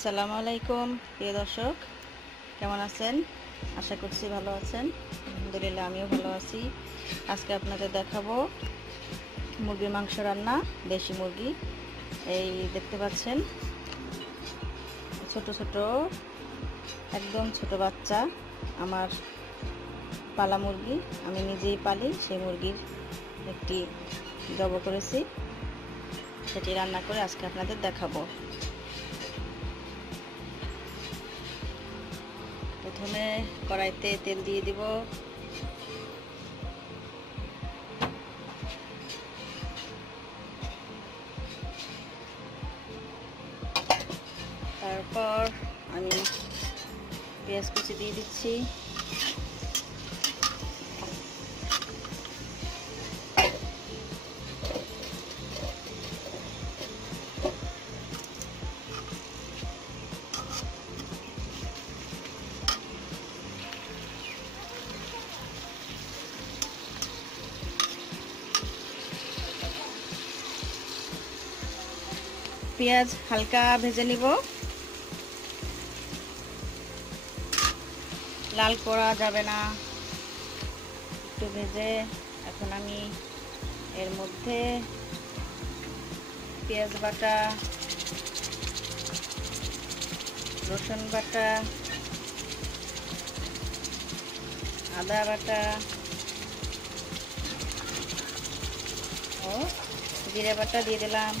আসসালামু আলাইকুম প্রিয় দর্শক, কেমন আছেন? আশা করছি ভালো আছেন। আলহামদুলিল্লাহ, আমিও ভালো আছি। আজকে আপনাদের দেখাবো মুরগির মাংস রান্না, দেশি মুরগি। এই দেখতে পাচ্ছেন ছোট ছোট, একদম ছোট বাচ্চা আমার পালা মুরগি। আমি নিজেই পালি, সেই মুরগির একটি জব করেছি, সেটি রান্না করে আজকে আপনাদের দেখাবো। প্রথমে কড়াইতে তেল দিয়ে দিব। তারপর আমি পেঁয়াজ কুচি দিয়ে দিচ্ছি। পেঁয়াজ হালকা ভেজে নিব, লাল করা যাবে না, একটু ভেজে। এখন আমি এর মধ্যে পেঁয়াজ বাটা, রসুন বাটা, আদা বাটা ও জিরে বাটা দিয়ে দিলাম।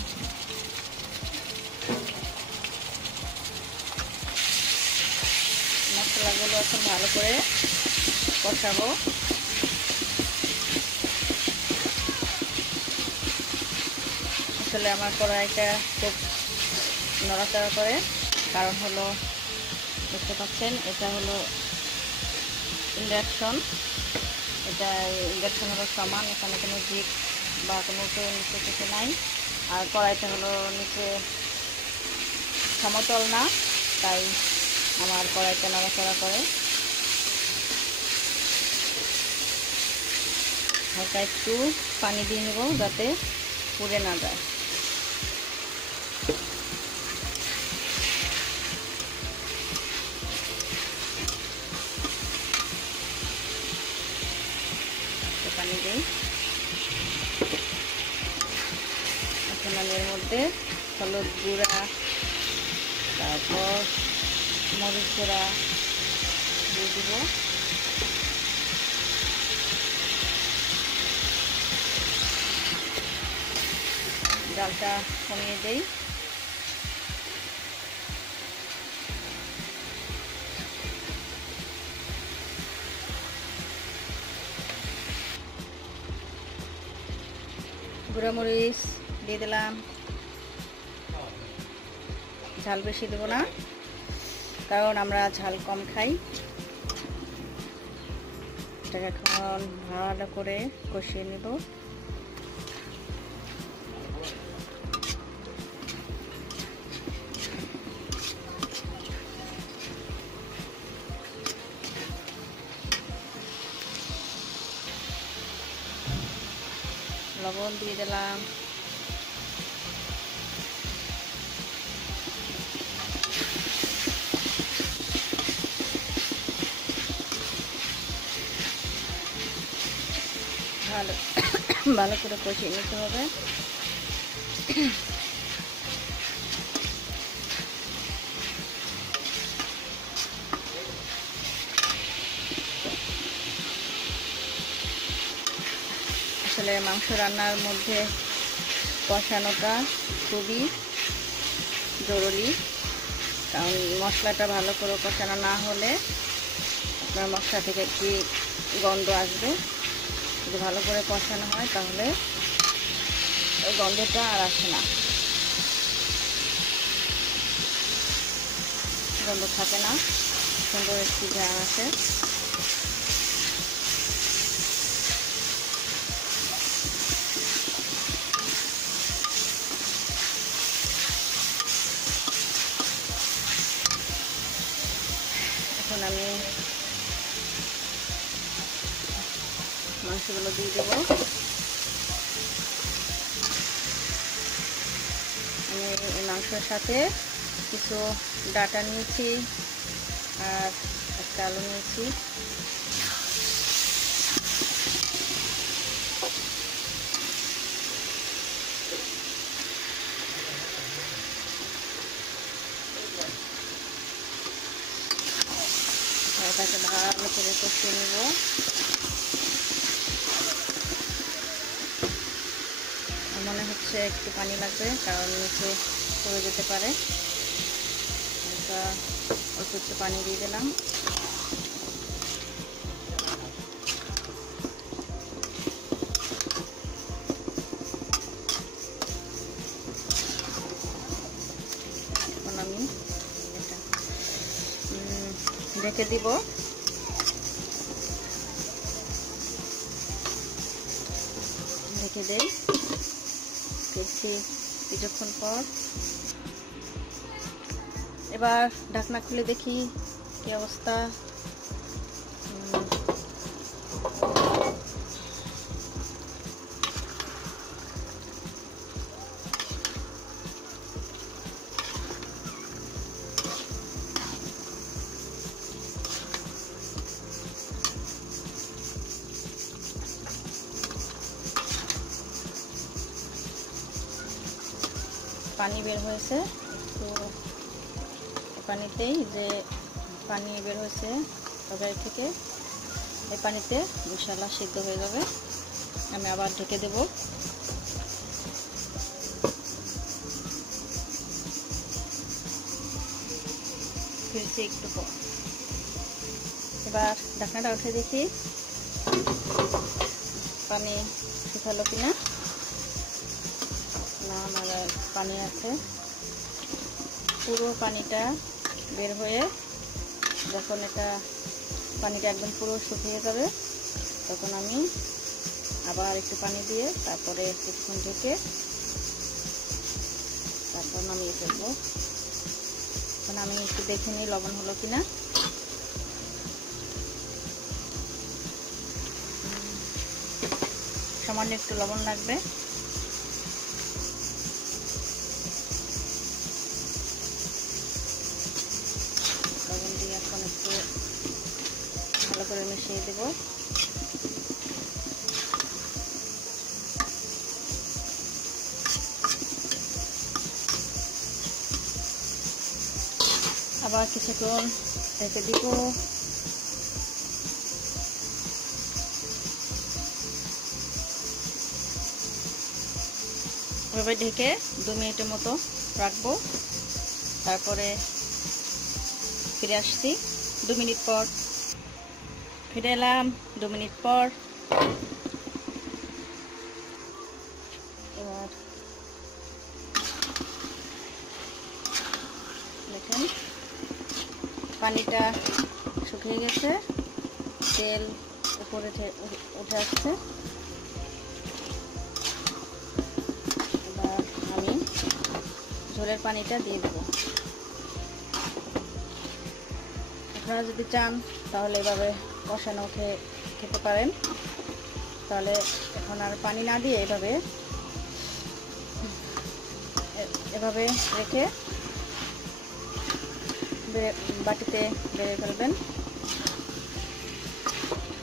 মশলাগুলো এখন ভালো করে কষাবো। আসলে আমার কড়াইটা খুব নড়াচড়া করে, কারণ হলো দেখতে পাচ্ছেন এটা হলো ইন্ডাকশন। এটা ইন্ডাকশন হলো সমান, এখানে কোনো জিপ বা কোনো নিচে কিছু নাই। আর কড়াইটা হলো নিচে সমতল না, তাই আমার কড়াইটা নড়াচড়া করে। হালকা একটু পানি দিয়ে নেব যাতে পুড়ে না যায়। পানি দিই। এখন আমি এর মধ্যে হলুদ গুঁড়া, তারপর মরিচ গুঁড়া দিয়ে দিব। ডালটা কমিয়ে দেই। গুঁড়া মরিচ দিয়ে দিলাম। ঝাল বেশি দেবো না, কারণ আমরা ঝাল কম খাই। এটাকে এখন ভালো করে কষিয়ে নেব। লবণ দিয়ে দিলাম। ভালো ভালো করে কষিয়ে নিতে হবে। আসলে মাংস রান্নার মধ্যে কষানোটা খুবই জরুরি, কারণ মশলাটা ভালো করে কষানো না হলে আপনার মশলা থেকে একটি গন্ধ আসবে। যদি ভালো করে কষানো হয় তাহলে ওই গন্ধটা আর আসে না, গন্ধ থাকে না, সুন্দর একটি ঘ্রাণ আসে। এখন আমি মাংসগুলো দিয়ে দেবো। আমি এই মাংসের সাথে কিছু ডাটা নিয়েছি আর একটা আলু নিয়েছি। এটাকে ভালো করে কষিয়ে নেব। মনে হচ্ছে একটু পানি লাগবে, কারণ নিচে পড়ে যেতে পারে। এটা অল্প একটু পানি দিয়ে দিলাম। এখন আমি এটা ঢেকে দিব। ঢেকে দেই, দেখছি কিছুক্ষণ পর। এবার ঢাকনা খুলে দেখি কি অবস্থা। পানি বের হয়েছে, তো পানিতেই যে পানি বের হয়েছে তরকারি থেকে, এই পানিতে ইনশাআল্লাহ সিদ্ধ হয়ে যাবে। আমি আবার ঢেকে দেব। ফিরছি একটু পর। এবার ঢাকনাটা উঠে দেখি পানি শুকালো কিনা। না, আমার পানি আছে। পুরো পানিটা বের হয়ে যখন পানিটা একদম পুরো শুকিয়ে যাবে, তখন আমি আবার একটু পানি দিয়ে তারপরে কিছুক্ষণ ঢেকে তারপর নামিয়ে ফেলবো। এখন আমি একটু দেখে নিই লবণ হলো কিনা। সামান্য একটু লবণ লাগবে। লবণ দিয়ে এখন একটু ভালো করে মিশিয়ে দেব। আবার কিছুক্ষণ ঢেকে দিব। এভাবে ঢেকে 2 মিনিটের মতো রাখবো। তারপরে ফিরে আসছি 2 মিনিট পর। ফিরে এলাম 2 মিনিট পর। এবার দেখেন পানিটা শুকিয়ে গেছে, তেল উপরে উঠে আসছে। এবার আমি ঝোলের পানিটা দিয়ে দেব। আপনারা যদি চান তাহলে এভাবে কষানো খেতে পারেন। তাহলে এখন আর পানি না দিয়ে এভাবে রেখে বাটিতে বেড়ে ফেলবেন,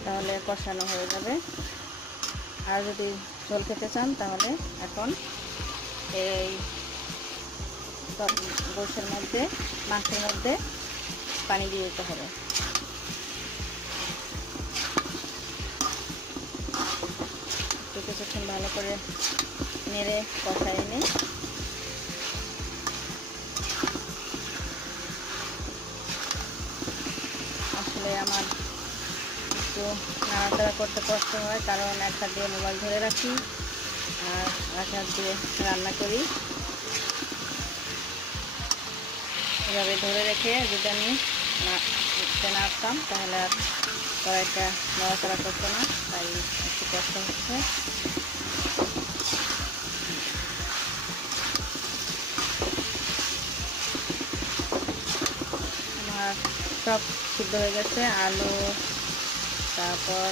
তাহলে কষানো হয়ে যাবে। আর যদি ঝোল খেতে চান তাহলে এখন এই গোশের মধ্যে, মাংসের মধ্যে পানি দিয়ে দিতে হবে। একটু কিছুক্ষণ ভালো করে নেড়ে কষায় এনে আসলে আমার একটু নাড়াচাড়া করতে কষ্ট হয়, কারণ এক হাত দিয়ে মোবাইল ধরে রাখি আর এক হাত দিয়ে রান্না করি। এভাবে ধরে রেখে যদি আমি নাড়তাম তাহলে আর কড়াইটা নড়াচড়া করতো না, তাই একটু কষ্ট হচ্ছে। আমার সব সিদ্ধ হয়ে গেছে, আলু, তারপর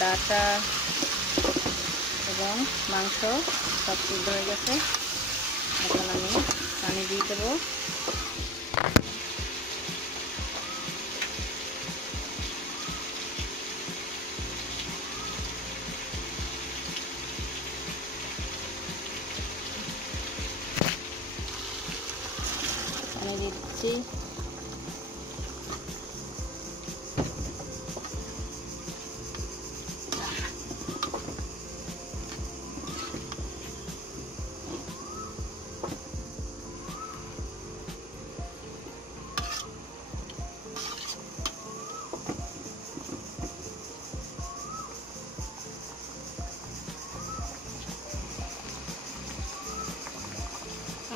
ডাটা এবং মাংস সব সিদ্ধ হয়ে গেছে। এখন আমি পানি দিয়ে দেবো। পানি দিচ্ছি।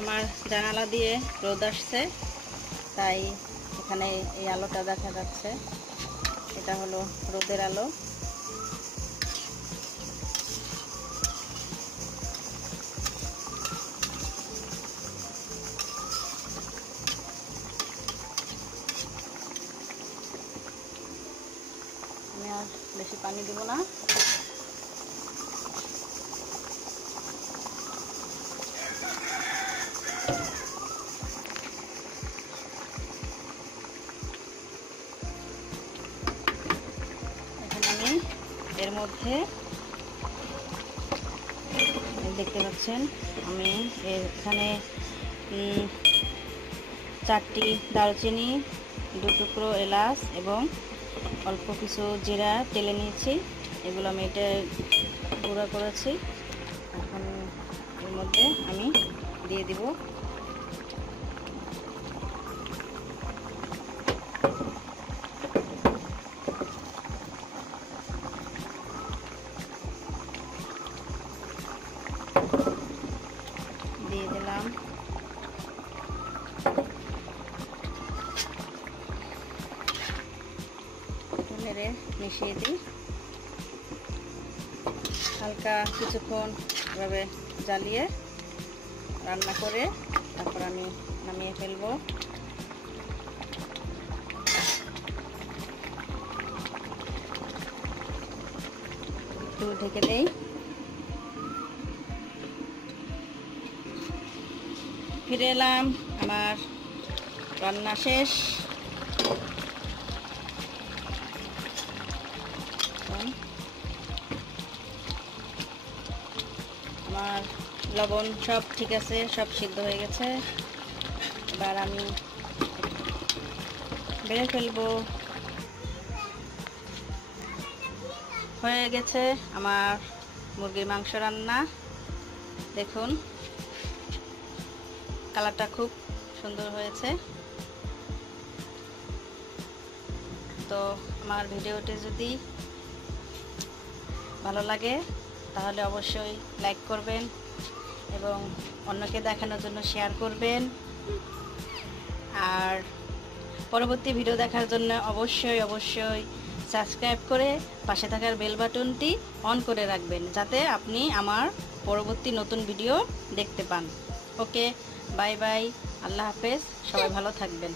আমার জানালা দিয়ে রোদ আসছে, তাই এখানে এই আলোটা দেখা যাচ্ছে। এটা হলো রোদের আলো। আমি আর বেশি পানি দেব না। আমি এর মধ্যে দেখতে পাচ্ছেন আমি এখানে 4টি দারুচিনি, 2 টুকরো এলাচ এবং অল্প কিছু জিরা তেলে নিয়েছি। এগুলো আমি এটা গুঁড়া করেছি। এখন এর মধ্যে আমি দিয়ে দিব। দিয়ে দিলাম নেড়ে মিশিয়ে দিই। হালকা কিছুক্ষণ এভাবে জ্বালিয়ে রান্না করে তারপর আমি নামিয়ে ফেলবো। একটু ঢেকে দেই। ফিরে এলাম, আমার রান্না শেষ। আমার লবণ সব ঠিক আছে, সব সিদ্ধ হয়ে গেছে। এবার আমি বেড়ে ফেলবো। হয়ে গেছে আমার মুরগির মাংস রান্না। দেখুন কালারটা খুব সুন্দর হয়েছে। তো আমার ভিডিওটি যদি ভালো লাগে তাহলে অবশ্যই লাইক করবেন এবং অন্যকে দেখানোর জন্য শেয়ার করবেন। আর পরবর্তী ভিডিও দেখার জন্য অবশ্যই সাবস্ক্রাইব করে পাশে থাকার বেল বাটনটি অন করে রাখবেন, যাতে আপনি আমার পরবর্তী নতুন ভিডিও দেখতে পান। ওকে, বাই বাই, আল্লাহ হাফেজ, সবাই ভালো থাকবেন।